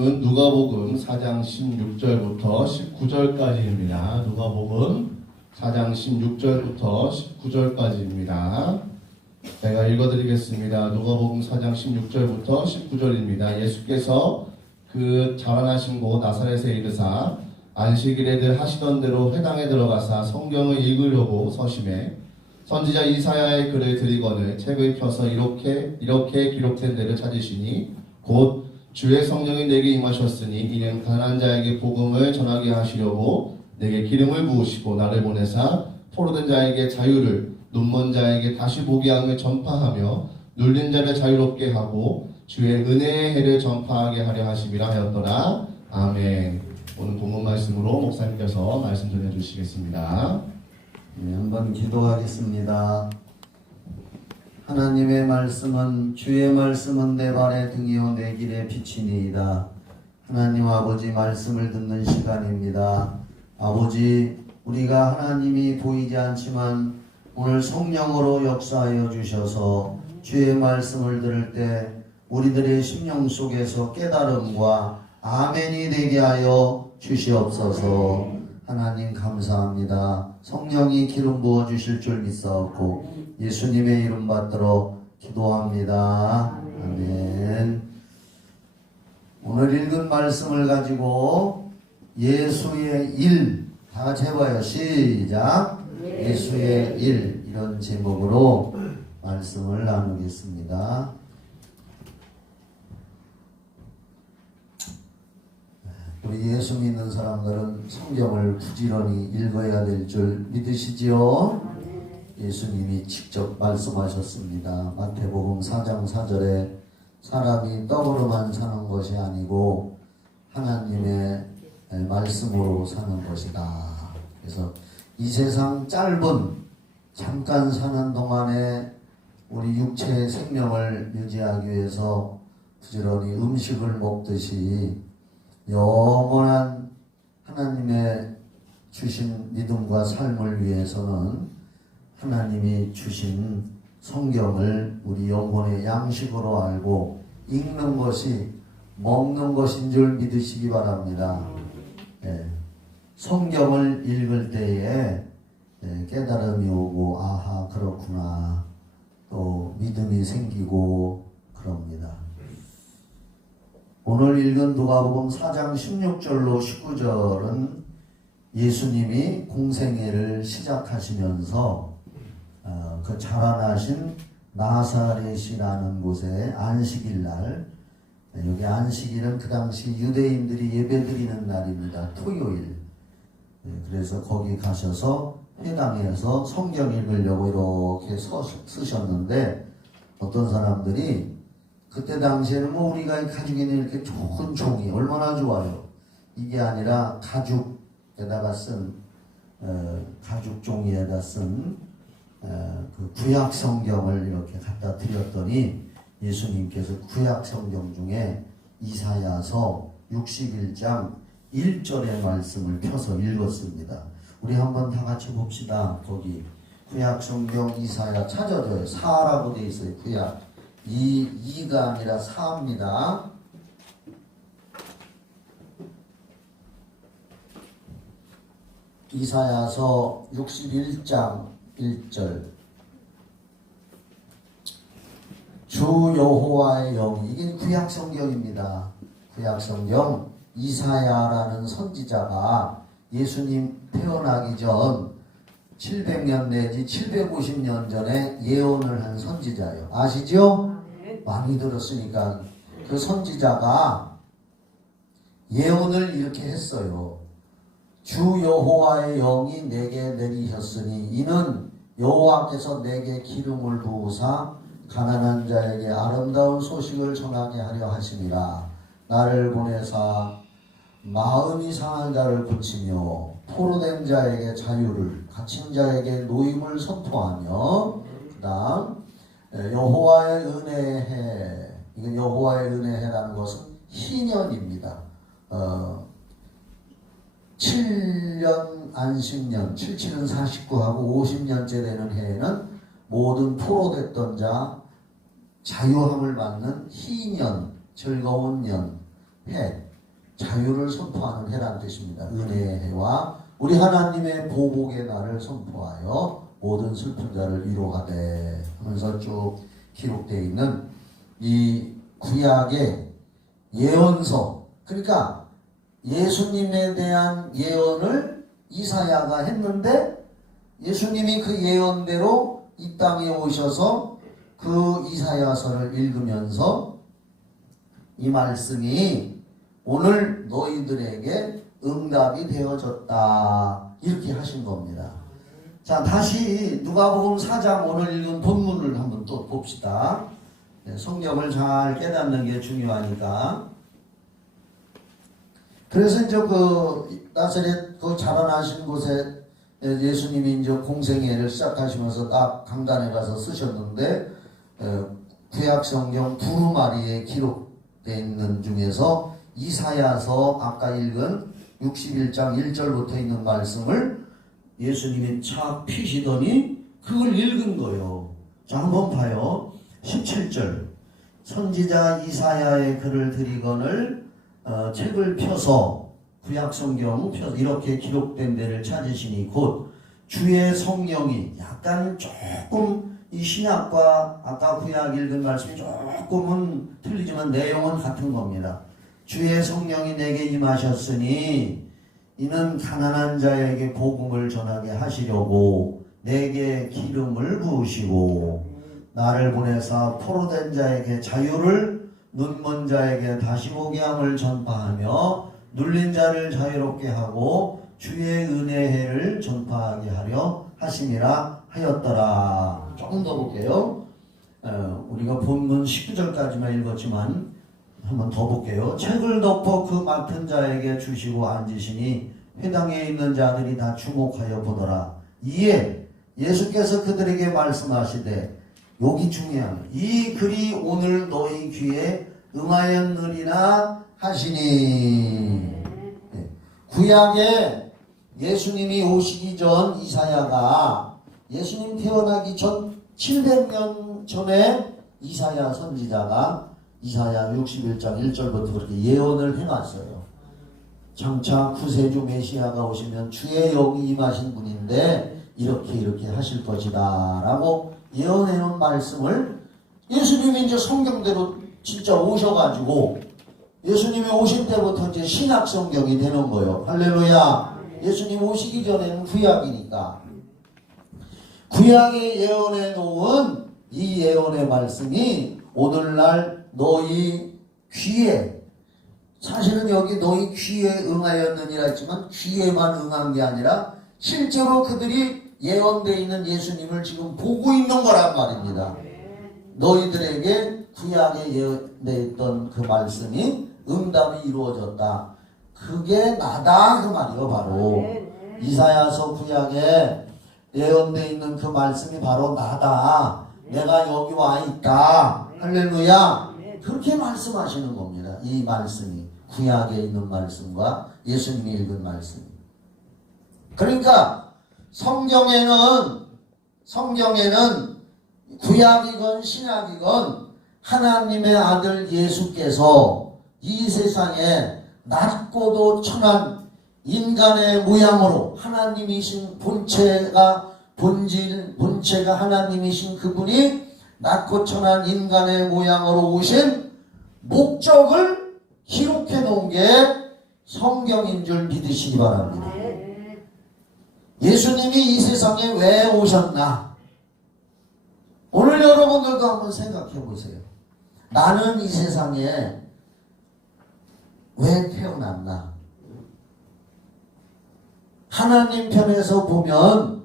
말씀은 누가복음 4장 16절부터 19절까지입니다. 누가복음 4장 16절부터 19절까지입니다. 제가 읽어드리겠습니다. 누가복음 4장 16절부터 19절입니다. 예수께서 그 자라나신 곳 나사렛에 이르사 안식일에 늘 하시던 대로 회당에 들어가사 성경을 읽으려고 서심해 선지자 이사야의 글을 들이거늘 책을 펴서 이렇게 기록된 데를 찾으시니 곧 주의 성령이 내게 임하셨으니 이는 가난한 자에게 복음을 전하게 하시려고 내게 기름을 부으시고 나를 보내사 포로된 자에게 자유를 눈먼 자에게 다시 보게 함을 전파하며 눌린 자를 자유롭게 하고 주의 은혜의 해를 전파하게 하려 하심이라 하였더라. 아멘. 오늘 본문 말씀으로 목사님께서 말씀 전해주시겠습니다. 네, 한번 기도하겠습니다. 하나님의 말씀은 주의 말씀은 내 발의 등이요 내 길의 빛이니이다. 하나님 아버지 말씀을 듣는 시간입니다. 아버지 우리가 하나님이 보이지 않지만 오늘 성령으로 역사하여 주셔서 주의 말씀을 들을 때 우리들의 심령 속에서 깨달음과 아멘이 되게 하여 주시옵소서. 하나님 감사합니다. 성령이 기름 부어 주실 줄 믿사옵고 예수님의 이름 받들어 기도합니다. 아멘. 오늘 읽은 말씀을 가지고 예수의 일 다 같이 해봐요. 시작. 예수의 일 이런 제목으로 말씀을 나누겠습니다. 우리 예수 믿는 사람들은 성경을 부지런히 읽어야 될 줄 믿으시지요? 예수님이 직접 말씀하셨습니다. 마태복음 4장 4절에 사람이 떡으로만 사는 것이 아니고 하나님의 말씀으로 사는 것이다. 그래서 이 세상 짧은 잠깐 사는 동안에 우리 육체의 생명을 유지하기 위해서 부지런히 음식을 먹듯이 영원한 하나님의 주신 믿음과 삶을 위해서는 하나님이 주신 성경을 우리 영혼의 양식으로 알고 읽는 것이 먹는 것인 줄 믿으시기 바랍니다. 성경을 읽을 때에 깨달음이 오고 아하 그렇구나 또 믿음이 생기고 그럽니다. 오늘 읽은 누가복음 4장 16절로 19절은 예수님이 공생애를 시작하시면서 그 자라나신 나사렛이라는 곳에 안식일날, 여기 안식일은 그 당시 유대인들이 예배드리는 날입니다. 토요일. 그래서 거기 가셔서 회당에서 성경 읽으려고 이렇게 쓰셨는데 어떤 사람들이 그때 당시에는 뭐 우리가 가지고 있는 이렇게 좋은 종이 얼마나 좋아요. 이게 아니라 가죽에다가 쓴 가죽 종이에다 쓴 그 구약 성경을 이렇게 갖다 드렸더니 예수님께서 구약 성경 중에 이사야서 61장 1절의 말씀을 펴서 읽었습니다. 우리 한번 다 같이 봅시다. 거기 구약 성경 이사야 찾아줘요. 4라고 돼 있어요. 구약 2가 아니라 4입니다. 이사야서 61장 1절 주 여호와의 영이, 이게 구약 성경입니다. 구약 성경 이사야라는 선지자가 예수님 태어나기 전 700년 내지 750년 전에 예언을 한 선지자예요. 아시죠? 많이 들었으니까. 그 선지자가 예언을 이렇게 했어요. 주 여호와의 영이 내게 내리셨으니 이는 여호와께서 내게 기름을 부으사 가난한 자에게 아름다운 소식을 전하게 하려 하심이라. 나를 보내사 마음이 상한 자를 고치며 포로된 자에게 자유를, 갇힌 자에게 노임을 선포하며, 그 다음 여호와의 은혜의 해. 이건 여호와의 은혜의 해라는 것은 희년입니다. 7년 안식년, 77은 49하고 50년째 되는 해에는 모든 포로됐던 자 자유함을 받는 희년, 즐거운 년, 해. 자유를 선포하는 해라는 뜻입니다. 은혜의 해와 우리 하나님의 보복의 날을 선포하여 모든 슬픈 자를 위로하되 하면서 쭉 기록되어 있는 이 구약의 예언서, 그러니까 예수님에 대한 예언을 이사야가 했는데 예수님이 그 예언대로 이 땅에 오셔서 그 이사야서를 읽으면서 이 말씀이 오늘 너희들에게 응답이 되어졌다 이렇게 하신 겁니다. 자, 다시 누가복음 4장 오늘 읽은 본문을 한번 또 봅시다. 성경을 잘 깨닫는 게 중요하니까. 그래서 이제 그 나사렛 그 자라나신 곳에 예수님이 이제 공생애를 시작하시면서 딱 강단에 가서 쓰셨는데 구약 성경 두루마리에 기록되어 있는 중에서 이사야서 아까 읽은 61장 1절부터 있는 말씀을 예수님이 착 피시더니 그걸 읽은 거예요. 자, 한번 봐요. 17절 선지자 이사야의 글을 드리거늘 책을 펴서 구약성경 펴서 이렇게 기록된 데를 찾으시니 곧 주의 성령이 약간 조금 이 신약과 아까 구약 읽은 말씀이 조금은 틀리지만 내용은 같은 겁니다. 주의 성령이 내게 임하셨으니 이는 가난한 자에게 복음을 전하게 하시려고 내게 기름을 부으시고 나를 보내사 포로된 자에게 자유를 눈먼 자에게 다시 보게 함을 전파하며 눌린 자를 자유롭게 하고 주의 은혜를 전파하게 하려 하심이라 하였더라. 조금 더 볼게요. 우리가 본문 19절까지만 읽었지만 한번 더 볼게요. 책을 덮어 그 맡은 자에게 주시고 앉으시니 회당에 있는 자들이 다 주목하여 보더라. 이에 예수께서 그들에게 말씀하시되 여기 중요한 이 글이 오늘 너희 귀에 응하였느니라 하시니. 구약에 예수님이 오시기 전 이사야가 예수님 태어나기 전 700년 전에 이사야 선지자가 이사야 61장 1절부터 그렇게 예언을 해놨어요. 장차 구세주 메시아가 오시면 주의 영이 임하신 분인데 이렇게 하실 것이다 라고 예언해놓은 말씀을 예수님이 이제 성경대로 진짜 오셔가지고 예수님이 오신 때부터 이제 신약 성경이 되는 거예요. 할렐루야. 예수님 오시기 전에는 구약이니까 구약에 예언해 놓은 이 예언의 말씀이 오늘날 너희 귀에, 사실은 여기 너희 귀에 응하였느니라 했지만 귀에만 응한 게 아니라 실제로 그들이 예언되어 있는 예수님을 지금 보고 있는 거란 말입니다. 너희들에게 구약에 예언되어 있던 그 말씀이 응답이 이루어졌다. 그게 나다 그 말이요. 바로 이사야서 구약에 예언되어 있는 그 말씀이 바로 나다. 내가 여기 와 있다. 할렐루야. 그렇게 말씀하시는 겁니다. 이 말씀이 구약에 있는 말씀과 예수님이 읽은 말씀. 그러니까 성경에는 구약이건 신약이건 하나님의 아들 예수께서 이 세상에 낮고도 천한 인간의 모양으로 하나님이신 본체가 하나님이신 그분이 낮고 천한 인간의 모양으로 오신 목적을 기록해 놓은 게 성경인 줄 믿으시기 바랍니다. 예수님이 이 세상에 왜 오셨나? 오늘 여러분들도 한번 생각해 보세요. 나는 이 세상에 왜 태어났나? 하나님 편에서 보면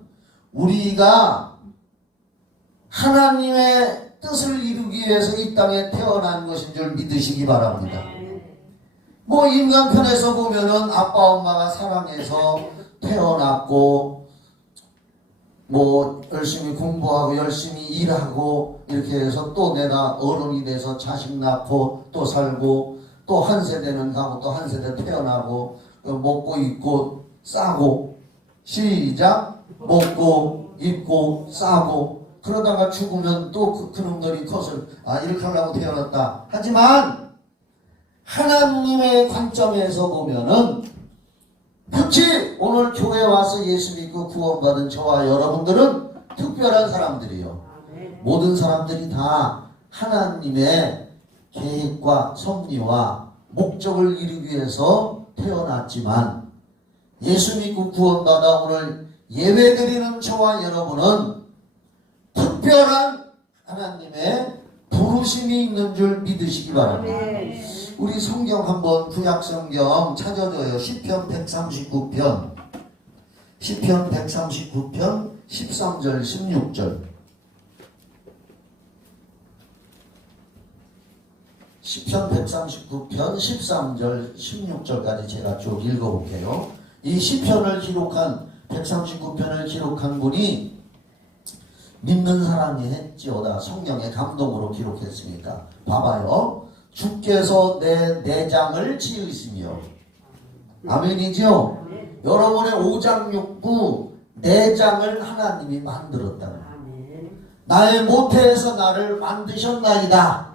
우리가 하나님의 뜻을 이루기 위해서 이 땅에 태어난 것인 줄 믿으시기 바랍니다. 뭐 인간 편에서 보면은 아빠 엄마가 사랑해서 태어났고 뭐 열심히 공부하고 열심히 일하고 이렇게 해서 또 내가 어른이 돼서 자식 낳고 또 살고 또 한 세대는 가고 또 한 세대 태어나고 먹고 입고 싸고 시작 먹고 입고 싸고 그러다가 죽으면 또 그놈들이 컷을 이렇게 하려고 태어났다. 하지만 하나님의 관점에서 보면은 그치 오늘 교회 와서 예수 믿고 구원받은 저와 여러분들은 특별한 사람들이요. 모든 사람들이 다 하나님의 계획과 섭리와 목적을 이루기 위해서 태어났지만 예수 믿고 구원받아 오늘 예배드리는 저와 여러분은 특별한 하나님의 부르심이 있는 줄 믿으시기 바랍니다. 우리 성경 한번 구약 성경 찾아줘요. 시편 139편 13절 16절 시편 139편 13절 16절까지 제가 쭉 읽어볼게요. 이 시편을 기록한 139편을 기록한 분이 믿는 사람이 했지어다 성령의 감동으로 기록했으니까 봐봐요. 주께서 내 내장을 지으시며 아멘이죠? 여러분의 5장 6부 내장을 하나님이 만들었다. 나의 모태에서 나를 만드셨나이다.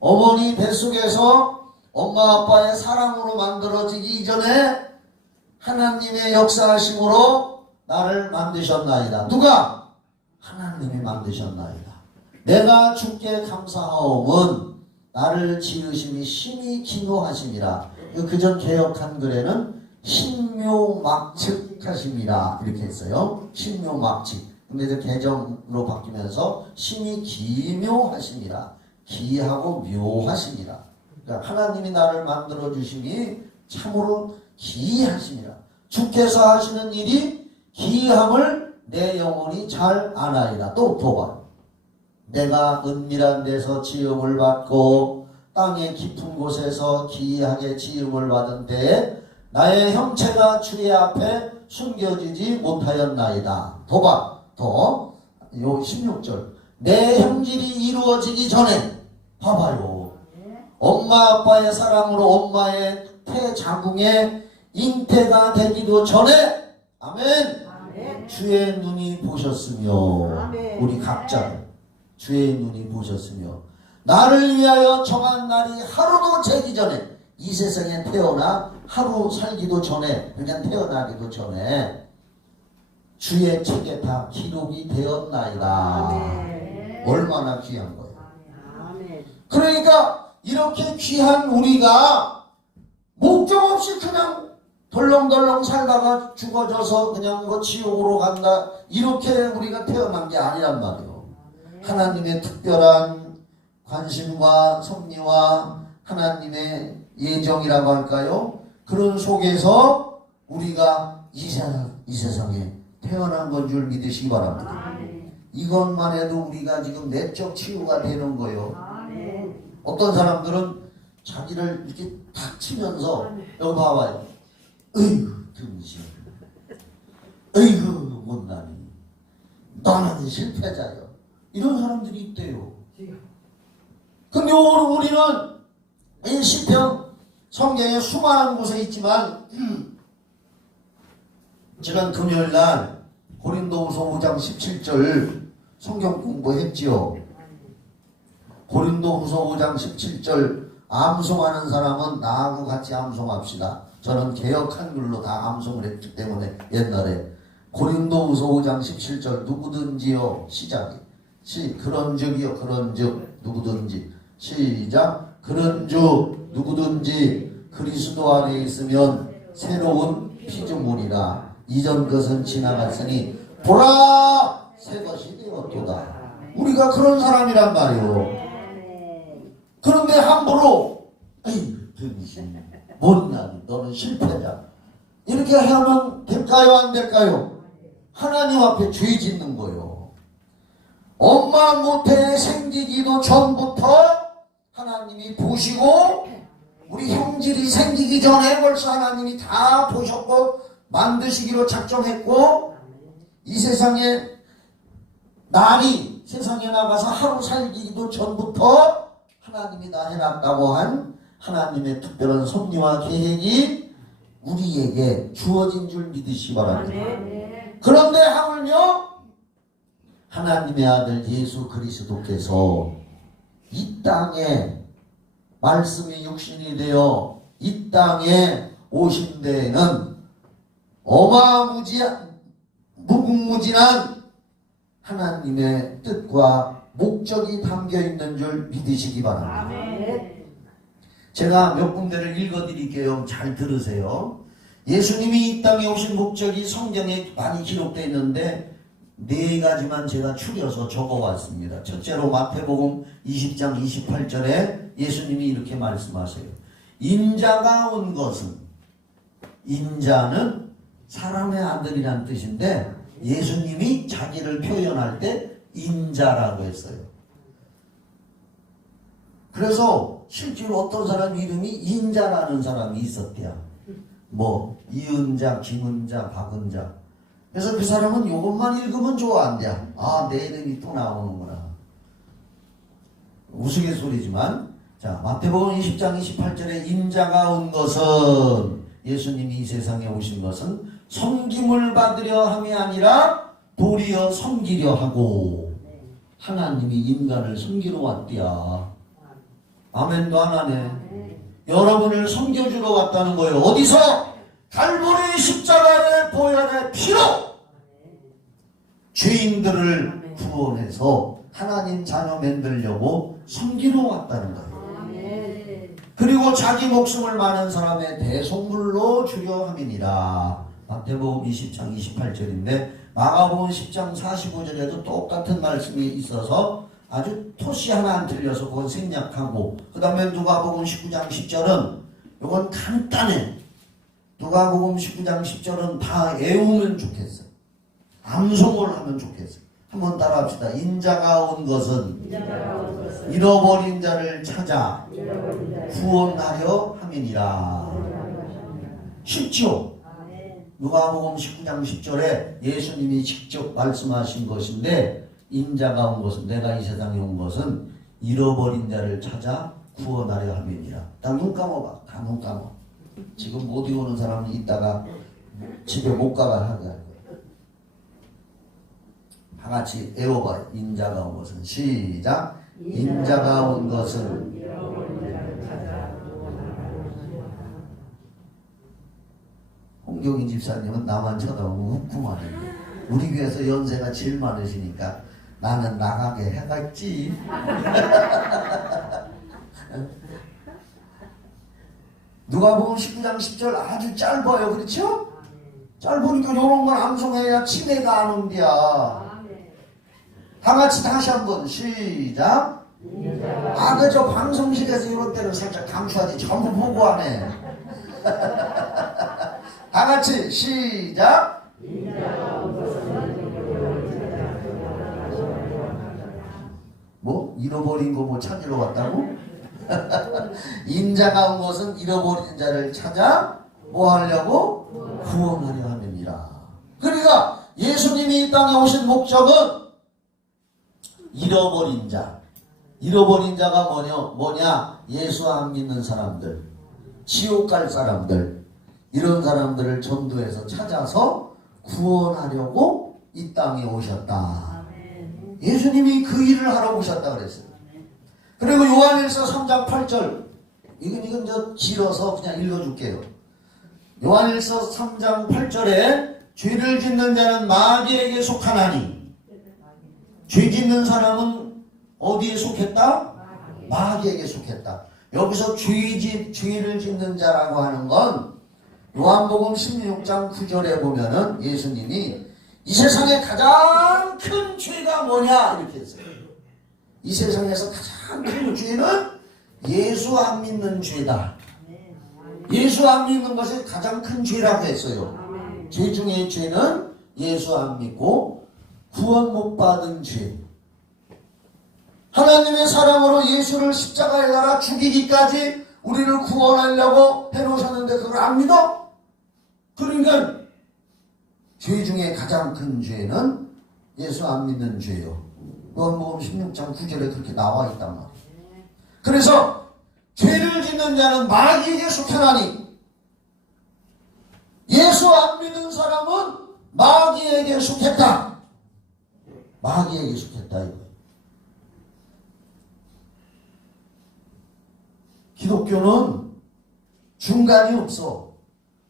어머니 뱃속에서 엄마 아빠의 사랑으로 만들어지기 이전에 하나님의 역사하심으로 나를 만드셨나이다. 누가? 하나님이 만드셨나이다. 내가 주께 감사하옵은 나를 지으심이 심히 기노하심이라. 그전 개역 한글에는 신묘막측하심이라 이렇게 했어요. 신묘막측. 근데 이제 개정으로 바뀌면서 심히 기묘하심이라. 기하고 묘하심이라. 그러니까 하나님이 나를 만들어 주심이 참으로 기하심이라. 주께서 하시는 일이 기함을 내 영혼이 잘 아나이다. 또 봐요. 내가 은밀한 데서 지음을 받고 땅의 깊은 곳에서 기이하게 지음을 받은 때에 나의 형체가 주의 앞에 숨겨지지 못하였나이다. 더 요 16절 내 형질이 이루어지기 전에 봐봐요. 엄마 아빠의 사랑으로 엄마의 태자궁에 잉태가 되기도 전에 아멘. 주의 눈이 보셨으며 우리 각자 주의 눈이 보셨으며 나를 위하여 정한 날이 하루도 재기 전에 이 세상에 태어나 하루 살기도 전에 그냥 태어나기도 전에 주의 책에 다 기록이 되었나이다. 얼마나 귀한 거예요. 그러니까 이렇게 귀한 우리가 목적 없이 그냥 덜렁덜렁 살다가 죽어져서 그냥 뭐 지옥으로 간다 이렇게 우리가 태어난 게 아니란 말이에요. 하나님의 특별한 관심과 섭리와 하나님의 예정이라고 할까요? 그런 속에서 우리가 이 세상에 태어난 건 줄 믿으시기 바랍니다. 이것만 해도 우리가 지금 내적 치유가 되는 거예요. 어떤 사람들은 자기를 이렇게 탁 치면서 여기 봐봐요. 어이구 등신, 어이구 못나니, 너는 실패자요. 이런 사람들이 있대요. 근데 오늘 우리는 이 시편 성경에 수많은 곳에 있지만 지난 금요일날 고린도후서 5장 17절 성경 공부했지요. 고린도후서 5장 17절 암송하는 사람은 나하고 같이 암송합시다. 저는 개역 한글로 다 암송을 했기 때문에 옛날에 고린도후서 5장 17절 누구든지요 시작이 그런즉이요 그런즉 누구든지 시작 그런즉 누구든지 그리스도 안에 있으면 새로운 피조물이라 이전 것은 지나갔으니 보라 새 것이 되었도다. 우리가 그런 사람이란 말이에요. 그런데 함부로 에이 등신 못난 너는 실패자 이렇게 하면 될까요 안 될까요? 하나님 앞에 죄 짓는 거예요. 엄마 모태에 생기기도 전부터 하나님이 보시고 우리 형질이 생기기 전에 벌써 하나님이 다 보셨고 만드시기로 작정했고 이 세상에 날이 세상에 나가서 하루 살기도 전부터 하나님이 다 해놨다고 한 하나님의 특별한 섭리와 계획이 우리에게 주어진 줄 믿으시기 바랍니다. 그런데 하물며 하나님의 아들 예수 그리스도께서 이 땅에 말씀이 육신이 되어 이 땅에 오신 데에는 어마무지한 무궁무진한 하나님의 뜻과 목적이 담겨 있는 줄 믿으시기 바랍니다. 제가 몇 군데를 읽어드릴게요. 잘 들으세요. 예수님이 이 땅에 오신 목적이 성경에 많이 기록되어 있는데 네 가지만 제가 추려서 적어왔습니다. 첫째로 마태복음 20장 28절에 예수님이 이렇게 말씀하세요. 인자가 온 것은, 인자는 사람의 아들이란 뜻인데 예수님이 자기를 표현할 때 인자라고 했어요. 그래서 실제로 어떤 사람 이름이 인자라는 사람이 있었대요. 뭐 이은자, 김은자, 박은자. 그래서 그 사람은 이것만 읽으면 좋아한대요. 아, 내 이름이 또 나오는구나. 우스갯소리지만, 자, 마태복음 20장 28절에 인자가 온 것은, 예수님이 이 세상에 오신 것은 섬김을 받으려 함이 아니라 도리어 섬기려 하고, 하나님이 인간을 섬기러 왔대야. 아멘도 안 하네. 여러분을 섬겨주러 왔다는 거예요. 어디서? 갈보리 십자가의 보혈의 피로 죄인들을 구원해서 하나님 자녀 만들려고 섬기러 왔다는 거예요. 그리고 자기 목숨을 많은 사람의 대속물로 주려 함이니라. 마태복음 20장 28절인데 마가복음 10장 45절에도 똑같은 말씀이 있어서 아주 토시 하나 안 틀려서 그건 생략하고, 그 다음에 누가복음 19장 10절은 이건 간단해. 누가복음 19장 10절은 다 외우면 좋겠어. 암송을 하면 좋겠어. 한번 따라합시다. 인자가 온 것은 잃어버린 자를 찾아 구원하려 함이니라. 쉽죠? 누가복음 19장 10절에 예수님이 직접 말씀하신 것인데, 인자가 온 것은, 내가 이 세상에 온 것은 잃어버린 자를 찾아 구원하려 함이니라. 다 눈 감아봐. 다 눈 감아. 지금 못 외우는 사람은 이따가 집에 못 가가 하게 할 거야. 다 같이 외워봐요. 인자가 온 것은. 시작. 인자가 온 것은 홍경인 집사님은 나만 쳐다보고 웃구만 해. 우리 교회에서 연세가 제일 많으시니까 나는 나가게 해갔지. 누가복음 19장 10절 아주 짧아요. 그렇죠? 짧으니까 이런 걸 암송해야 치매가 안 온디야. 다같이 다시 한번 시작. 아, 그저 방송실에서 이런 때는 살짝 감수하지 전부 보고 하네. 다같이 시작. 뭐? 잃어버린 거 뭐 찾으러 왔다고? 인자가 온 것은 잃어버린 자를 찾아 뭐 하려고? 구원하려 함이니라. 그러니까 예수님이 이 땅에 오신 목적은 잃어버린 자. 잃어버린 자가 뭐냐? 예수 안 믿는 사람들, 지옥 갈 사람들, 이런 사람들을 전도해서 찾아서 구원하려고 이 땅에 오셨다. 예수님이 그 일을 하러 오셨다 그랬어요. 그리고 요한일서 3장 8절, 이건 저 길어서 그냥 읽어줄게요. 요한일서 3장 8절에 죄를 짓는 자는 마귀에게 속하나니, 죄 짓는 사람은 어디에 속했다? 마귀에게 속했다. 여기서 죄를 짓는 자라고 하는 건 요한복음 16장 9절에 보면은 예수님이 이 세상에 가장 큰 죄가 뭐냐 이렇게 했어요. 이 세상에서 가장 큰 죄는 예수 안 믿는 죄다. 예수 안 믿는 것이 가장 큰 죄라고 했어요. 죄 중에 죄는 예수 안 믿고 구원 못 받은 죄. 하나님의 사랑으로 예수를 십자가에 달아 죽이기까지 우리를 구원하려고 해놓으셨는데 그걸 안 믿어? 그러니까 죄 중에 가장 큰 죄는 예수 안 믿는 죄요. 요한복음 16장 9절에 그렇게 나와 있단 말이에요. 그래서 죄를 짓는 자는 마귀에게 속하나니, 예수 안 믿는 사람은 마귀에게 속했다. 마귀에게 속했다 이거. 기독교는 중간이 없어.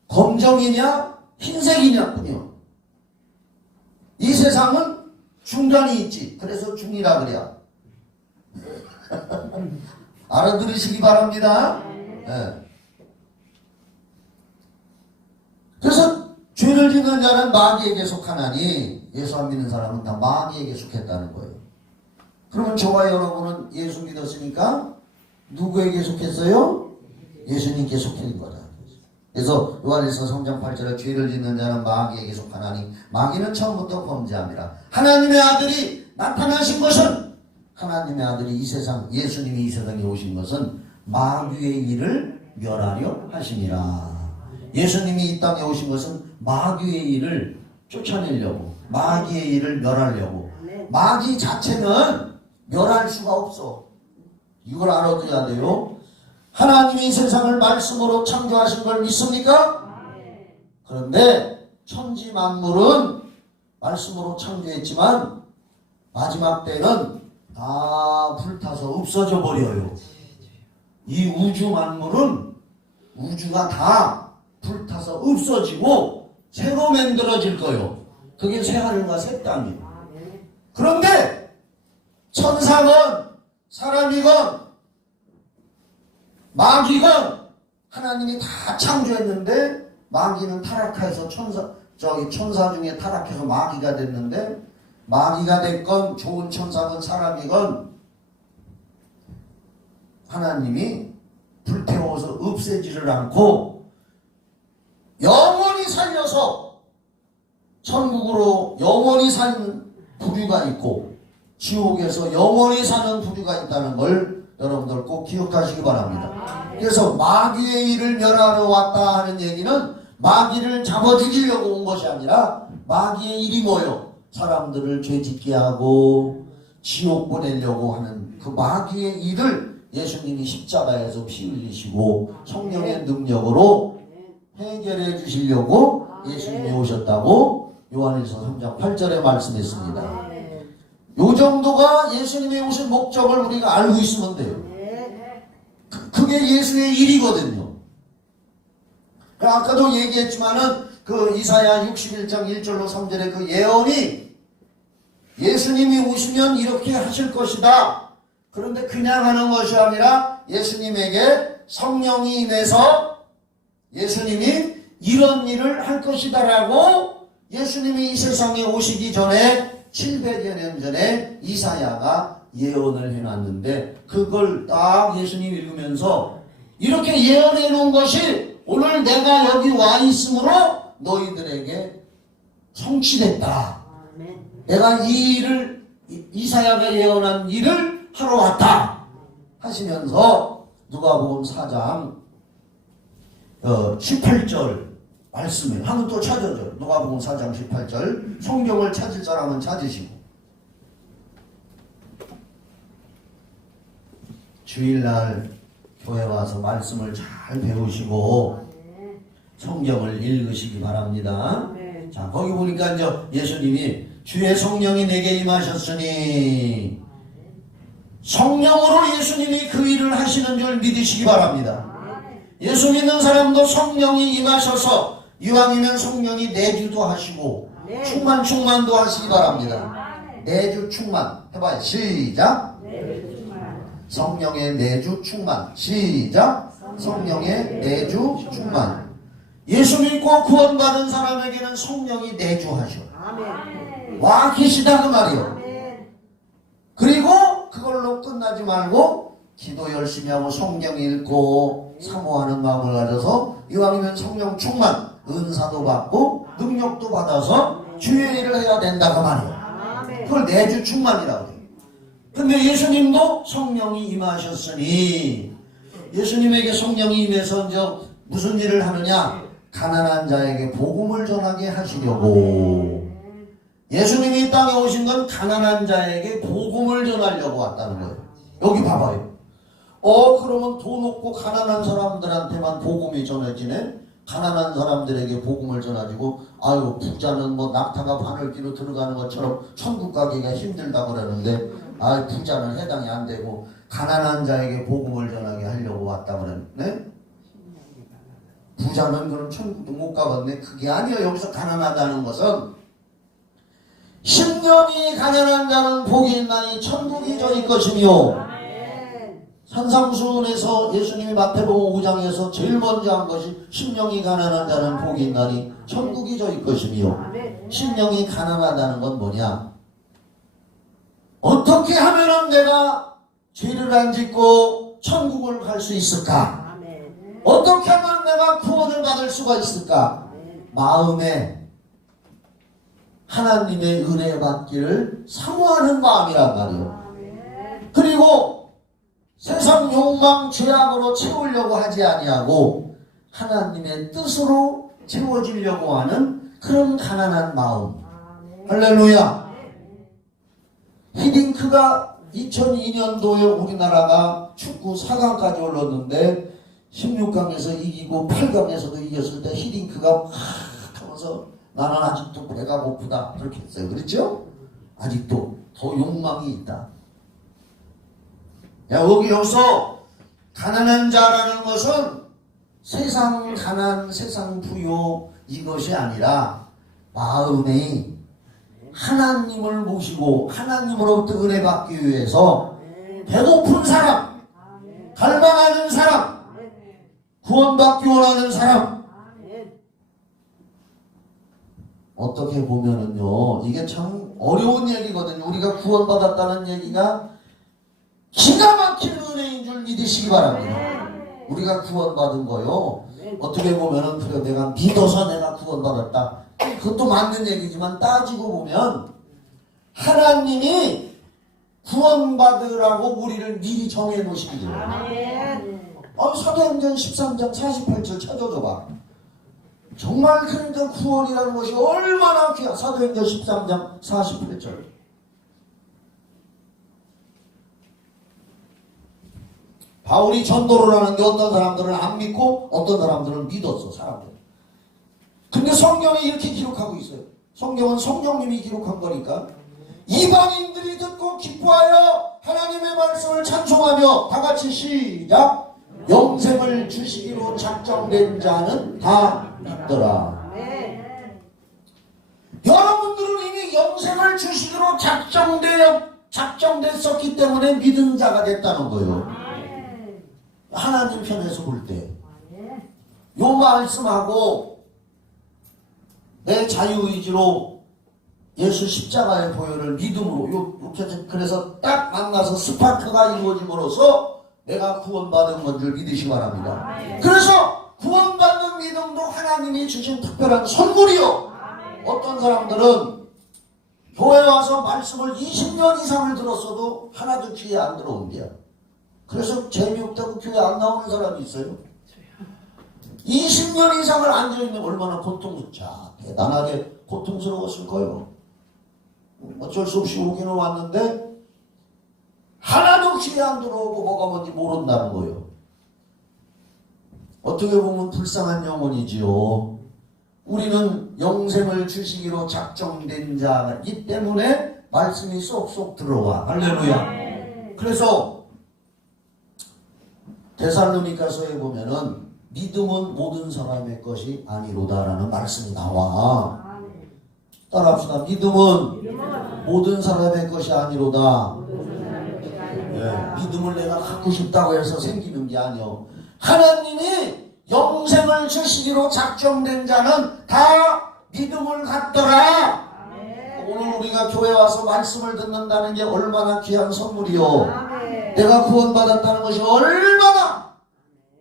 검정이냐 흰색이냐 뿐이요. 이 세상은 중간이 있지. 그래서 중이라 그래요. 알아들으시기 바랍니다. 네. 그래서 죄를 짓는 자는 마귀에게 속하나니 예수 안 믿는 사람은 다 마귀에게 속했다는 거예요. 그러면 저와 여러분은 예수 믿었으니까 누구에게 속했어요? 예수님께 속한 거다. 그래서 요한일서 3장 8절에 죄를 짓는 자는 마귀에게 속하나니 마귀는 처음부터 범죄함이라. 하나님의 아들이 나타나신 것은, 하나님의 아들이 이 세상, 예수님이 이 세상에 오신 것은 마귀의 일을 멸하려 하심이라. 예수님이 이 땅에 오신 것은 마귀의 일을 쫓아내려고, 마귀의 일을 멸하려고. 마귀 자체는 멸할 수가 없어. 이걸 알아둬야 돼요. 하나님이 이 세상을 말씀으로 창조하신 걸 믿습니까? 그런데 천지 만물은 말씀으로 창조했지만 마지막 때는 다 불타서 없어져 버려요. 이 우주 만물은, 우주가 다 불타서 없어지고 새로 만들어질 거예요. 그게 새하늘과 새 땅이에요. 그런데 천사건 사람이건 마귀건 하나님이 다 창조했는데 마귀는 타락해서 천사 중에 타락해서 마귀가 됐는데, 마귀가 됐건 좋은 천사건 사람이건 하나님이 불태워서 없애지를 않고 영원히 살려서 천국으로 영원히 사는 부류가 있고 지옥에서 영원히 사는 부류가 있다는 걸 여러분들 꼭 기억하시기 바랍니다. 그래서 마귀의 일을 멸하러 왔다 하는 얘기는 마귀를 잡아 죽이려고 온 것이 아니라 마귀의 일이 뭐요? 사람들을 죄짓게 하고 지옥 보내려고 하는 그 마귀의 일을 예수님이 십자가에서 피 흘리시고 성령의 능력으로 해결해 주시려고 예수님이 오셨다고 요한일서 3장 8절에 말씀했습니다. 요 정도가 예수님이 오신 목적을 우리가 알고 있으면 돼요. 그게 예수의 일이거든요. 아까도 얘기했지만은 그 이사야 61장 1절로 3절의 그 예언이 예수님이 오시면 이렇게 하실 것이다. 그런데 그냥 하는 것이 아니라 예수님에게 성령이 임해서 예수님이 이런 일을 할 것이다라고 예수님이 이 세상에 오시기 전에 700여 년 전에 이사야가 예언을 해놨는데, 그걸 딱 예수님이 읽으면서 이렇게 예언해 놓은 것이 오늘 내가 여기 와 있으므로 너희들에게 성취됐다. 내가 이 일을, 이사야가 예언한 일을 하러 왔다 하시면서 누가복음 4장 18절 말씀을 한번 또 찾아줘요. 누가복음 4장 18절. 성경을 찾을 사람은 찾으시고, 주일날 교회 와서 말씀을 잘 배우시고 성경을 읽으시기 바랍니다. 자, 거기 보니까 이제 예수님이 주의 성령이 내게 임하셨으니, 성령으로 예수님이 그 일을 하시는 줄 믿으시기 바랍니다. 예수 믿는 사람도 성령이 임하셔서 이왕이면 성령이 내주도 하시고 충만도 하시기 바랍니다. 내주 충만 해봐요. 시작. 성령의 내주 충만. 시작. 성령의 내주 충만. 예수 믿고 구원받은 사람에게는 성령이 내주하셔. 와 계시다 그 말이요. 그리고 그걸로 끝나지 말고 기도 열심히 하고 성경 읽고 사모하는 마음을 가져서 이왕이면 성령 충만, 은사도 받고 능력도 받아서 주의 일을 해야 된다 그 말이에요. 그걸 내주 충만이라고 해요. 근데 예수님도 성령이 임하셨으니, 예수님에게 성령이 임해서 이제 무슨 일을 하느냐? 가난한 자에게 복음을 전하게 하시려고. 예수님이 이 땅에 오신 건 가난한 자에게 복음을 전하려고 왔다는 거예요. 여기 봐봐요. 그러면 돈 없고 가난한 사람들한테만 복음이 전해지네? 가난한 사람들에게 복음을 전해지고, 아유, 부자는 뭐 낙타가 바늘기로 들어가는 것처럼 천국 가기가 힘들다고 그러는데, 아, 부자는 해당이 안 되고 가난한 자에게 복음을 전하게 하려고 왔다 그랬네. 부자는 그럼 천국도 못 가봤네. 그게 아니에요. 여기서 가난하다는 것은 심령이 가난한 자는 복이 있나니 천국이 저희 것이며, 산상수훈에서 예수님이 마태복음 5장에서 제일 먼저 한 것이 심령이 가난한 자는 복이 있나니 천국이 저희 것이며, 심령이 가난하다는 건 뭐냐? 어떻게 하면은 내가 죄를 안 짓고 천국을 갈 수 있을까? 어떻게 하면 내가 구원을 받을 수가 있을까? 마음에 하나님의 은혜 받기를 사모하는 마음이란 말이에요. 그리고 세상 욕망 죄악으로 채우려고 하지 아니하고 하나님의 뜻으로 채워지려고 하는 그런 가난한 마음. 할렐루야. 히딩크가 2002년도에 우리나라가 축구 4강까지 올랐는데 16강에서 이기고 8강에서도 이겼을 때 히딩크가 하면서 나는 아직도 배가 고프다 그렇게 했어요. 그렇죠? 아직도 더 욕망이 있다. 야, 여기서 가난한 자라는 것은 세상 가난, 세상 부요 이것이 아니라 마음에 하나님을 모시고 하나님으로부터 은혜 받기 위해서 배고픈 사람, 갈망하는 사람, 구원받기 원하는 사람. 어떻게 보면은요, 이게 참 어려운 얘기거든요. 우리가 구원받았다는 얘기가 기가 막힌 은혜인 줄 믿으시기 바랍니다. 우리가 구원받은 거요, 어떻게 보면은 그래 내가 믿어서 내가 구원받았다, 그것도 맞는 얘기지만 따지고 보면 하나님이 구원받으라고 우리를 미리 정해 놓으신 거예요. 사도행전 13장 48절 찾아줘봐. 정말 그러니까 구원이라는 것이 얼마나 귀한. 사도행전 13장 48절. 바울이 전도를 하는데 어떤 사람들은 안 믿고 어떤 사람들은 믿었어. 사람들. 근데 성경에 이렇게 기록하고 있어요. 성경은 성령님이 기록한 거니까. 이방인들이 듣고 기뻐하여 하나님의 말씀을 찬송하며, 다 같이 시작. 영생을 주시기로 작정된 자는 다 믿더라. 여러분들은 이미 영생을 주시기로 작정됐었기 때문에 믿은 자가 됐다는 거예요. 하나님 편에서 볼 때 요 말씀하고 내 자유의지로 예수 십자가의 보혈을 믿음으로 이렇게 그래서 딱 만나서 스파크가 이루어짐으로써 내가 구원받은 건 줄 믿으시기 바랍니다. 그래서 구원받는 믿음도 하나님이 주신 특별한 선물이요. 어떤 사람들은 교회 와서 말씀을 20년 이상을 들었어도 하나도 귀에 안 들어온대요. 그래서 재미없다고 교회 안 나오는 사람이 있어요. 20년 이상을 앉아있는 얼마나 대단하게 고통스러웠을 거예요. 어쩔 수 없이 오기는 왔는데 하나도 귀에 안 들어오고 뭐가 뭔지 모른다는 거예요. 어떻게 보면 불쌍한 영혼이지요. 우리는 영생을 주시기로 작정된 자이기 때문에 말씀이 쏙쏙 들어와. 할렐루야. 그래서 데살로니가서에 보면은 믿음은 모든 사람의 것이 아니로다라는 말씀이 나와. 따라합시다. 믿음은 모든 사람의 것이 아니로다. 믿음을 내가 갖고 싶다고 해서 생기는 게 아니요. 하나님이 영생을 주시기로 작정된 자는 다 믿음을 갖더라. 오늘 우리가 교회 와서 말씀을 듣는다는 게 얼마나 귀한 선물이요. 내가 구원받았다는 것이 얼마나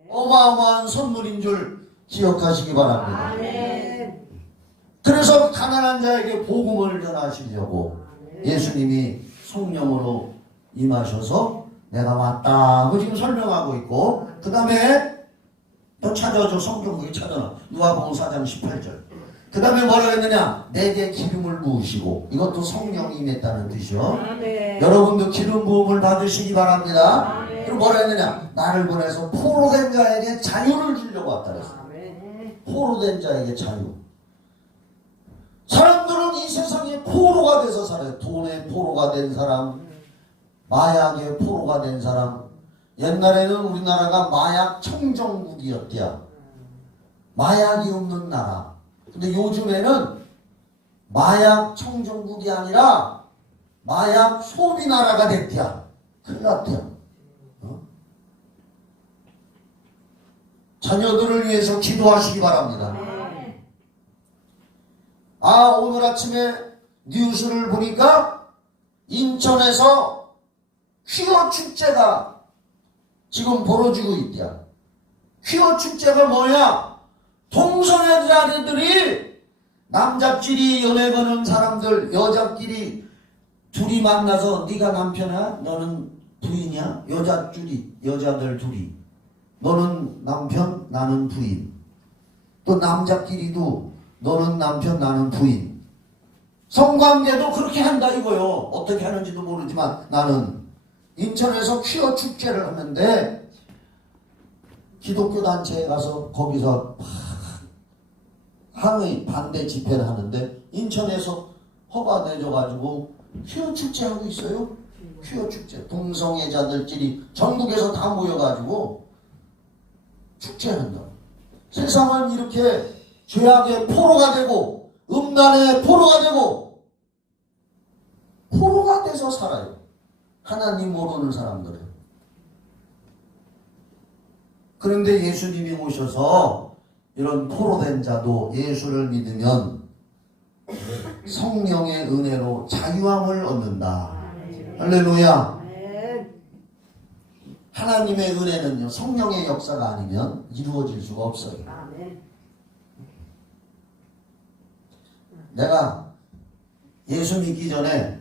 어마어마한 선물인 줄 기억하시기 바랍니다. 그래서 가난한 자에게 복음을 전하시려고 예수님이 성령으로 임하셔서 내가 왔다 그 지금 설명하고 있고, 그 다음에 또 찾아줘. 성경국에 찾아놔. 누가복음 4장 18절. 그 다음에 뭐라 했느냐? 내게 기름을 부으시고. 이것도 성령이 임했다는 뜻이요. 여러분도 기름 부음을 받으시기 바랍니다. 그리고 뭐라 했느냐? 나를 보내서 포로된 자에게 자유를 주려고 왔다 그랬어. 포로된 자에게 자유. 사람들은 이 세상에 포로가 돼서 살아요. 돈에 포로가 된 사람, 마약의 포로가 된 사람. 옛날에는 우리나라가 마약 청정국이었대요. 마약이 없는 나라. 근데 요즘에는 마약 청정국이 아니라 마약 소비 나라가 됐대요. 큰일 났대요. 자녀들을 위해서 기도하시기 바랍니다. 오늘 아침에 뉴스를 보니까 인천에서 퀴어 축제가 지금 벌어지고 있대요. 퀴어 축제가 뭐야? 동성애자들이 남자끼리 연애 거는 사람들, 여자끼리 둘이 만나서 네가 남편이야? 너는 부인이야? 여자들 둘이. 너는 남편, 나는 부인. 또 남자끼리도 너는 남편, 나는 부인. 성관계도 그렇게 한다 이거요. 어떻게 하는지도 모르지만 나는 인천에서 퀴어 축제를 하는데 기독교 단체에 가서 거기서 항의 반대 집회를 하는데 인천에서 허가 내줘가지고 퀴어 축제 하고 있어요. 퀴어 축제. 동성애자들끼리 전국에서 다 모여가지고 축제한다. 세상은 이렇게 죄악의 포로가 되고 음란의 포로가 되고 포로가 돼서 살아요. 하나님 모르는 사람들은. 그런데 예수님이 오셔서 이런 포로된 자도 예수를 믿으면 성령의 은혜로 자유함을 얻는다. 할렐루야. 하나님의 은혜는요, 성령의 역사가 아니면 이루어질 수가 없어요. 내가 예수 믿기 전에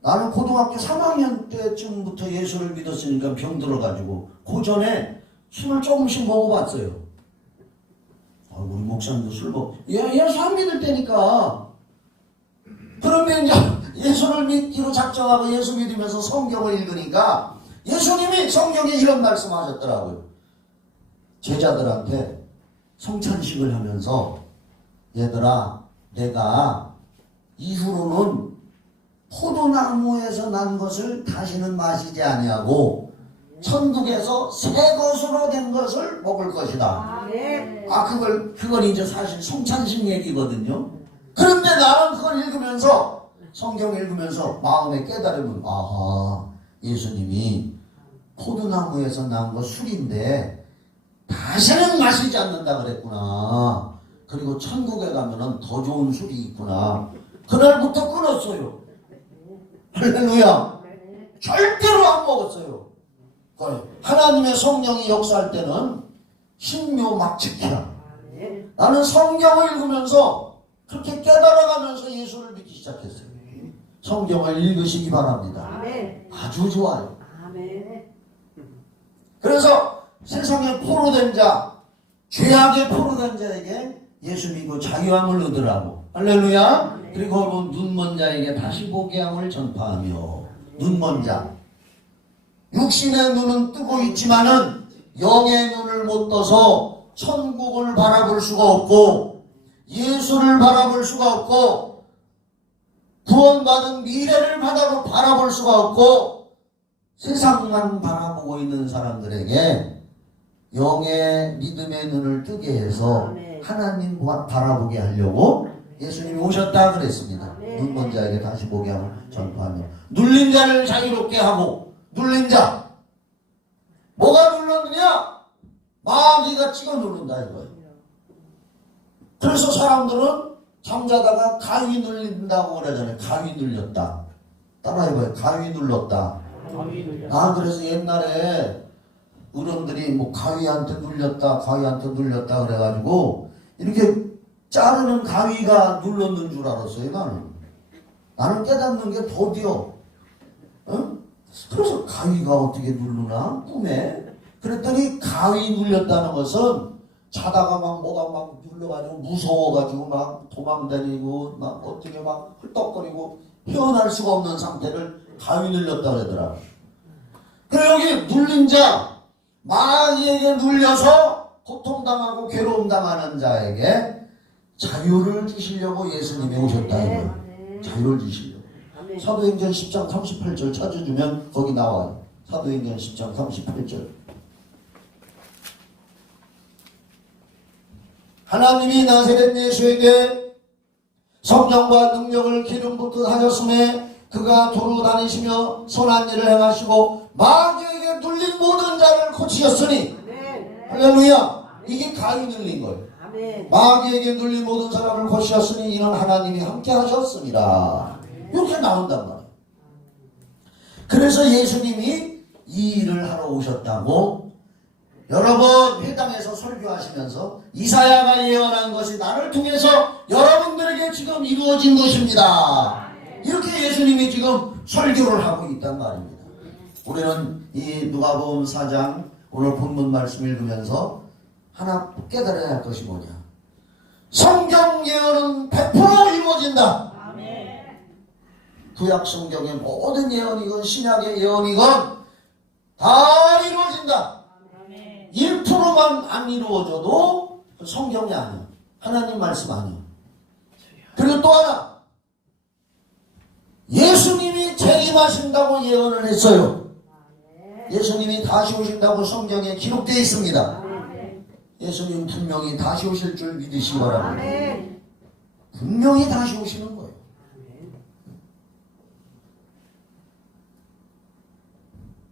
나는 고등학교 3학년 때쯤부터 예수를 믿었으니까 병 들어가지고 그 전에 술을 조금씩 먹어봤어요. 우리 목사님도 술 먹. 예수 안 믿을 때니까. 그런데 이제 예수를 믿기로 작정하고 예수 믿으면서 성경을 읽으니까 예수님이 성경에 이런 말씀하셨더라고요. 제자들한테 성찬식을 하면서 얘들아, 내가 이후로는 포도나무에서 난 것을 다시는 마시지 아니하고 천국에서 새 것으로 된 것을 먹을 것이다. 그건 이제 사실 성찬식 얘기거든요. 그런데 나는 그걸 읽으면서 성경 읽으면서 마음에 깨달으면 예수님이 포도나무에서 난 거 술인데 다시는 마시지 않는다 그랬구나. 그리고 천국에 가면은 더 좋은 술이 있구나. 그날부터 끊었어요. 할렐루야. 절대로 안 먹었어요. 하나님의 성령이 역사할 때는 신묘막측이야. 나는 성경을 읽으면서 그렇게 깨달아가면서 예수를 믿기 시작했어요. 성경을 읽으시기 바랍니다. 아주 좋아요. 그래서 세상에 포로된 자, 죄악의 포로된 자에게 예수 믿고 자유함을 얻으라고. 할렐루야. 그리고 눈먼 자에게 다시 보게 함을 전파하며. 눈먼 자, 육신의 눈은 뜨고 있지만은 영의 눈을 못 떠서 천국을 바라볼 수가 없고 예수를 바라볼 수가 없고 구원받은 미래를 바라볼 수가 없고 세상만 바라보고 있는 사람들에게 영의 믿음의 눈을 뜨게 해서 하나님 바라보게 하려고 예수님이 오셨다 그랬습니다. 눈먼 자에게 다시 보게 함을 전파하며 눌린 자를 자유롭게 하고. 눌린 자, 뭐가 눌렀느냐? 마귀가 찍어 누른다 이거예요. 그래서 사람들은 잠자다가 가위 눌린다고 그러잖아요. 가위 눌렸다. 따라해봐요. 가위 눌렀다. 그래서 옛날에 어른들이 뭐 가위한테 눌렸다 그래가지고 이렇게 자르는 가위가 눌렀는 줄 알았어요. 나는 깨닫는 게 더디어. 그래서 가위가 어떻게 누르나 꿈에. 그랬더니 가위 눌렸다는 것은 자다가 뭐가 눌러가지고 무서워가지고 도망다니고 어떻게 헐떡거리고 헤어날 수가 없는 상태를 가위 눌렸다 그러더라고요. 그리고 여기 눌린 자, 마귀에게 눌려서 고통당하고 괴로움당하는 자에게 자유를 주시려고 예수님이 오셨다 이거예요. 자유를 주시려고. 사도행전 10장 38절 찾아주면 거기 나와요. 사도행전 10장 38절. 하나님이 나사렛 예수에게 성령과 능력을 기름 붓듯 하셨음에 그가 두루 다니시며 선한 일을 행하시고 마귀에게 눌린 모든 자를 고치셨으니 할렐루야. 이게 가히 눌린 거예요. 마귀에게 눌린 모든 사람을 고치셨으니 이는 하나님이 함께 하셨습니다. 이렇게 나온단 말이에요. 그래서 예수님이 이 일을 하러 오셨다고 여러 번 회당에서 설교하시면서 이사야가 예언한 것이 나를 통해서 여러분들에게 지금 이루어진 것입니다. 이렇게 예수님이 지금 설교를 하고 있단 말입니다. 우리는 이 누가복음 4장 오늘 본문 말씀 읽으면서 하나 깨달아야 할 것이 뭐냐. 성경 예언은 100% 이루어진다. 구약 성경의 모든 예언이건 신약의 예언이건 다 이루어진다. 1%만 안 이루어져도 성경이 아니야. 하나님 말씀 아니야. 그리고 또 하나, 예수님이 재림하신다고 예언을 했어요. 예수님이 다시 오신다고 성경에 기록되어 있습니다. 예수님 분명히 다시 오실 줄 믿으시기 바랍니다. 분명히 다시 오시는 거예요.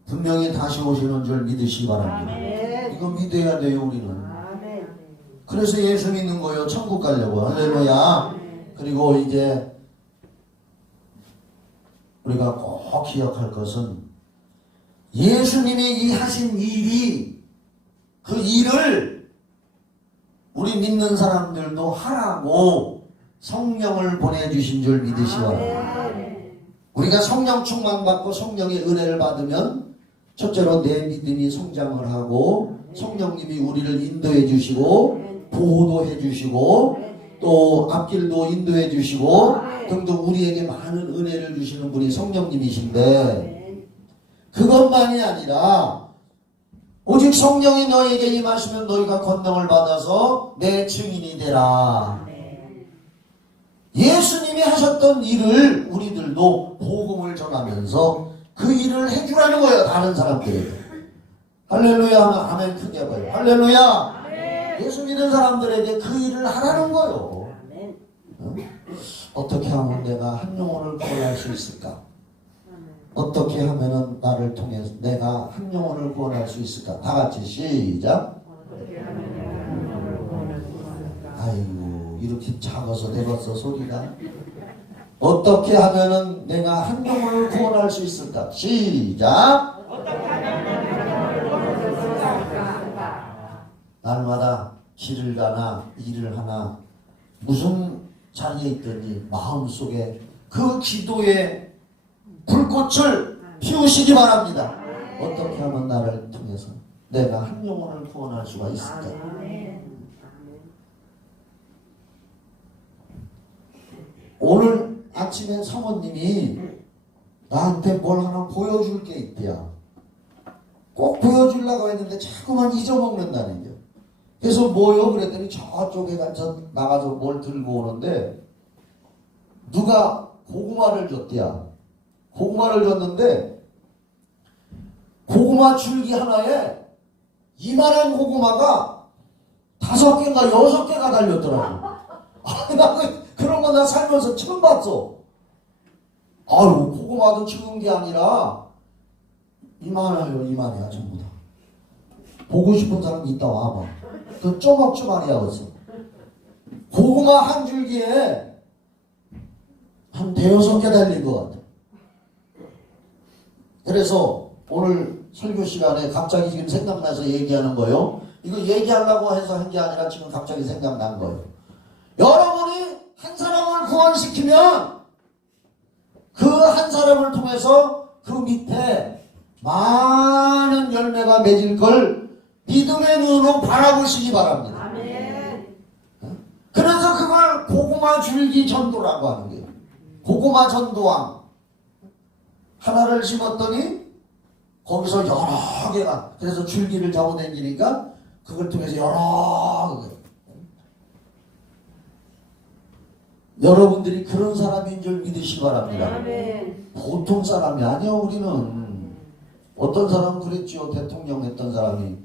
분명히 다시 오시는 줄 믿으시기 바랍니다. 이거 믿어야 돼요, 우리는. 그래서 예수 믿는 거예요. 천국 가려고. 할렐루야. 그리고 이제 우리가 꼭 기억할 것은 예수님이 이 하신 일이 그 일을 우리 믿는 사람들도 하라고 성령을 보내주신 줄 믿으시기 바랍니다. 우리가 성령 충만 받고 성령의 은혜를 받으면 첫째로 내 믿음이 성장을 하고 성령님이 우리를 인도해 주시고 보호도 해 주시고 또 앞길도 인도해 주시고 등등 우리에게 많은 은혜를 주시는 분이 성령님이신데 그것만이 아니라 오직 성령이 너에게 임하시면 너희가 권능을 받아서 내 증인이 되라. 예수님이 하셨던 일을 우리들도 복음을 전하면서 그 일을 해주라는 거예요. 다른 사람들에게. 할렐루야 하면 아멘 크게 해봐요. 할렐루야. 예수 믿는 사람들에게 그 일을 하라는 거예요. 어떻게 하면 내가 한 영혼을 구원할 수 있을까? 어떻게 하면은 나를 통해서 내가 한 영혼을 구원할 수 있을까? 다 같이 시작. 아이고 이렇게 작아서 내봤어 소리가. 어떻게 하면은 내가 한 영혼을 구원할 수 있을까? 시작. 날마다 길을 가나 일을 하나 무슨 자리에 있든지 마음속에 그 기도의 불꽃을 피우시기 바랍니다. 어떻게 하면 나를 통해서 내가 한 영혼을 구원할 수가 있을까? 오늘 아침에 사모님이 나한테 뭘 하나 보여줄 게 있대요. 꼭 보여주려고 했는데 자꾸만 잊어먹는다는 게. 그래서 뭐요? 그랬더니 저쪽에 나가서 뭘 들고 오는데 누가 고구마를 줬대요. 고구마를 줬는데 고구마 줄기 하나에 이만한 고구마가 5개인가 6개가 달렸더라고. 나 그런 거 나 살면서 처음 봤어. 아유 고구마도 적은 게 아니라 이만해요. 이만해요 전부 다. 보고 싶은 사람 이따 와봐. 그 쪼박쪼박이야 그랬어. 고구마 한 줄기에 한 5-6개 달린 것 같아. 그래서 오늘 설교 시간에 갑자기 지금 생각나서 얘기하는 거예요. 이거 얘기하려고 해서 한 게 아니라 지금 갑자기 생각난 거예요. 여러분이 한 사람을 구원시키면 그 한 사람을 통해서 그 밑에 많은 열매가 맺을 걸 믿음의 눈으로 바라보시기 바랍니다. 아멘. 그래서 그걸 고구마 줄기 전도라고 하는 거예요. 고구마 전도왕. 하나를 심었더니 거기서 여러 개가, 그래서 줄기를 잡아당기니까 그걸 통해서 여러분들이 그런 사람인 줄 믿으시기 바랍니다. 아멘. 보통 사람이 아니요. 우리는 어떤 사람 그랬죠. 대통령 했던 사람이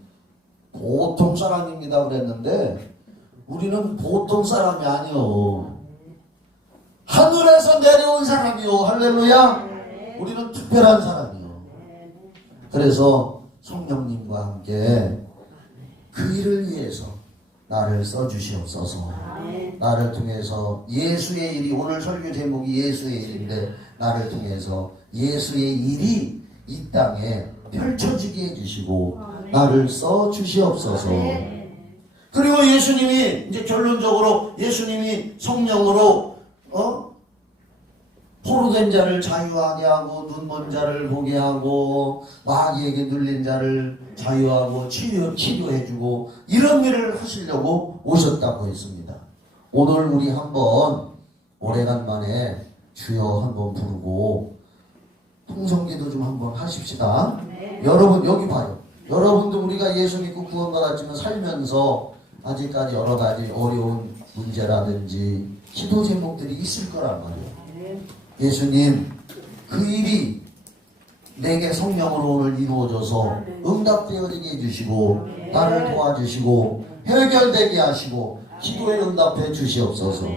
보통 사람입니다 그랬는데 우리는 보통 사람이 아니요. 하늘에서 내려온 사람이요. 할렐루야. 우리는 특별한 사람이요. 그래서 성령님과 함께 그 일을 위해서 나를 써주시옵소서. 나를 통해서 예수의 일이, 오늘 설교 제목이 예수의 일인데 나를 통해서 예수의 일이 이 땅에 펼쳐지게 해주시고 나를 써주시옵소서. 그리고 예수님이 이제 결론적으로 예수님이 성령으로 포로된 자를 자유하게 하고 눈먼 자를 보게 하고 마귀에게 눌린 자를 자유하고 치료해주고 이런 일을 하시려고 오셨다고 했습니다. 오늘 우리 한번 오래간만에 주여 한번 부르고 통성기도 좀 한번 하십시다. 여러분 여기 봐요. 여러분도 우리가 예수 믿고 구원받았지만 살면서 아직까지 여러 가지 어려운 문제라든지 기도 제목들이 있을 거란 말이에요. 예수님 그 일이 내게 성령으로 오늘 이루어져서 응답되어지게 해주시고 나를 도와주시고 해결되게 하시고 기도에 응답해 주시옵소서.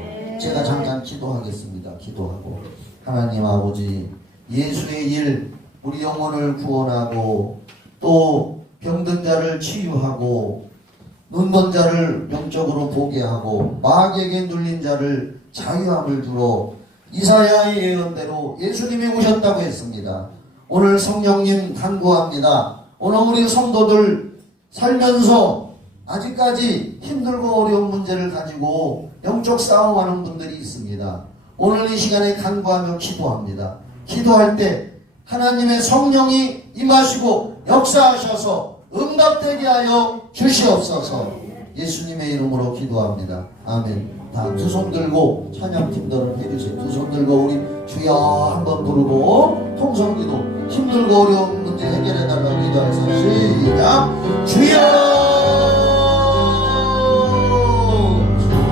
제가 잠깐 기도하겠습니다. 기도하고 하나님 아버지 예수의 일 우리 영혼을 구원하고 또 병든 자를 치유하고 눈먼 자를 영적으로 보게 하고 마귀에게 눌린 자를 자유함을 주러 이사야의 예언대로 예수님이 오셨다고 했습니다. 오늘 성령님 간구합니다. 오늘 우리 성도들 살면서 아직까지 힘들고 어려운 문제를 가지고 영적 싸움하는 분들이 있습니다. 오늘 이 시간에 간구하며 기도합니다. 기도할 때 하나님의 성령이 임하시고 역사하셔서 응답되게 하여 주시옵소서. 예수님의 이름으로 기도합니다. 아멘. 다 두 손 들고 찬양팀들을 해주세요. 두 손 들고 우리 주여 한번 부르고 통성기도 힘들고 어려운 문제 해결해달라고 기도해서 시작. 주여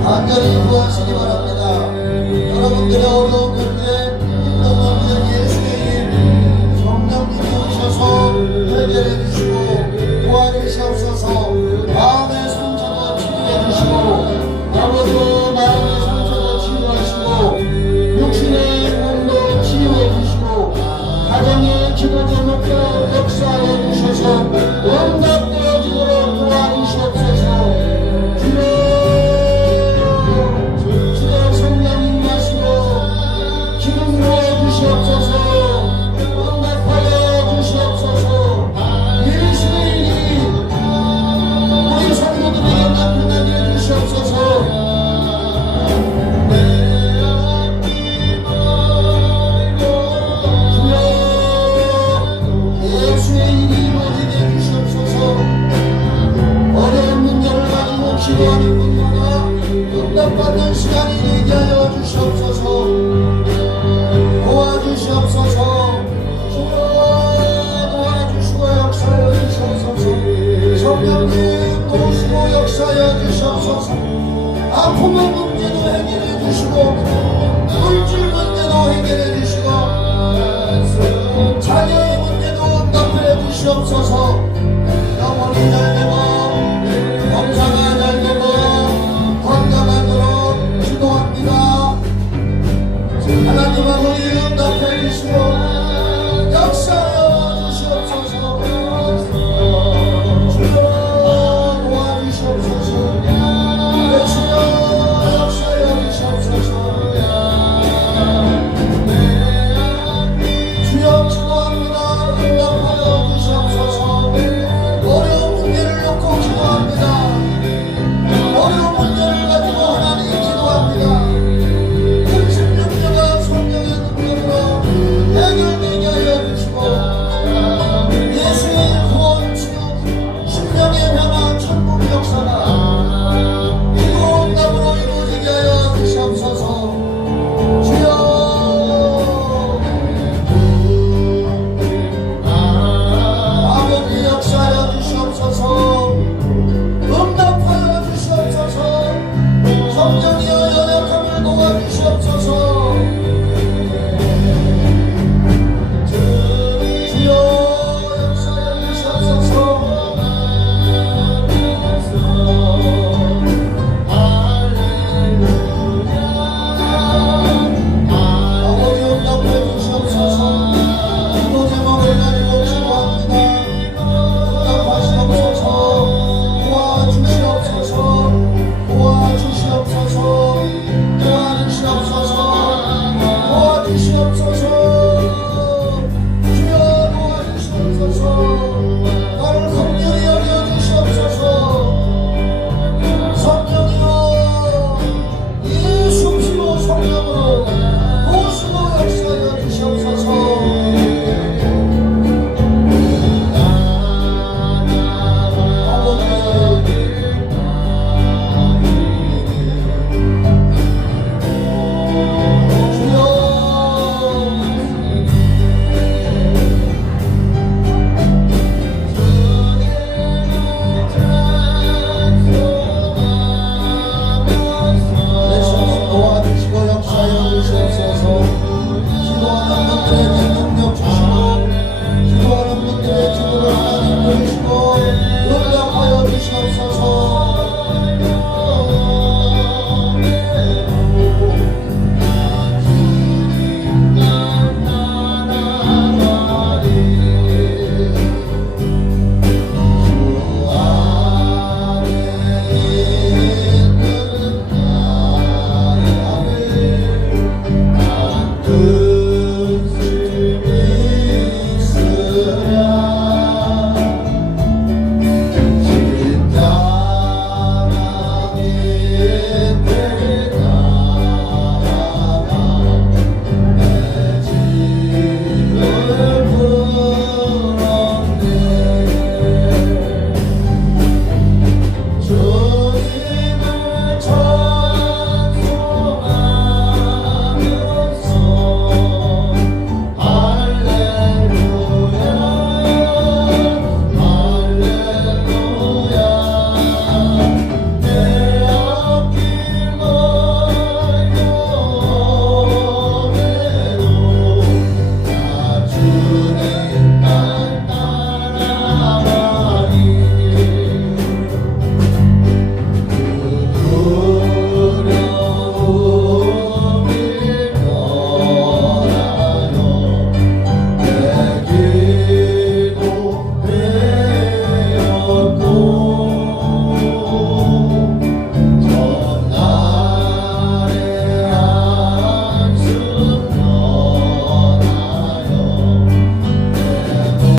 간절히 구하시기 바랍니다. 여러분들의 어려운 문제 힘든 문제 예수의 일 성령님이 오셔서 해결해 주시고 도와주시옵소서. 마음의 상처도 치유해 주시고 아버지로 마음의 상처도 치유하시고 육신의 몸도 치유해 주시고 가정의 기도 제목도 역사해 주셔서 응답되어지도록 도와주시옵소서. 주여 성령님 마시고 기름 부어 주시옵소서. 응답하여 주시옵소서. 예수의 일이 우리 성도들에게 나타나게 해주시옵소서. 기도하는 분마다 응답받는 시간이 되게 하여 주시옵소서. 도와주시옵소서. 주여 도와주시고 역사하여 주시옵소서. 성령님 도우시고 역사하여 주시옵소서. 아픔의 문제도 해결해 주시고 물질 문제도 해결해 주시고 자녀의 문제도 응답해 주시옵소서. 영혼이 잘되고 검사가 잘되고 건강하도록 기도합니다. 하나님 아버지 응답해 주시고 역사하여 주시옵소서. 주여 도와주시옵소서. 주여 역사하여 주시옵소서. 주여 기도합니다. 응답하여 주시옵소서. 어려운 문제를 놓고 기도합니다. 어려운 문제를 가지고 하나님 기도합니다. 그 심령자가 성령의 능력으로 해결되게 하여 주시고 예수의 구원 치유 심령의 변화 천국 역사가 기도 응답으로 이루어지게 하여 주시옵소서. 주여 아버지 역사하여 주시옵소서. 응답하여 주시옵소서. 성령이여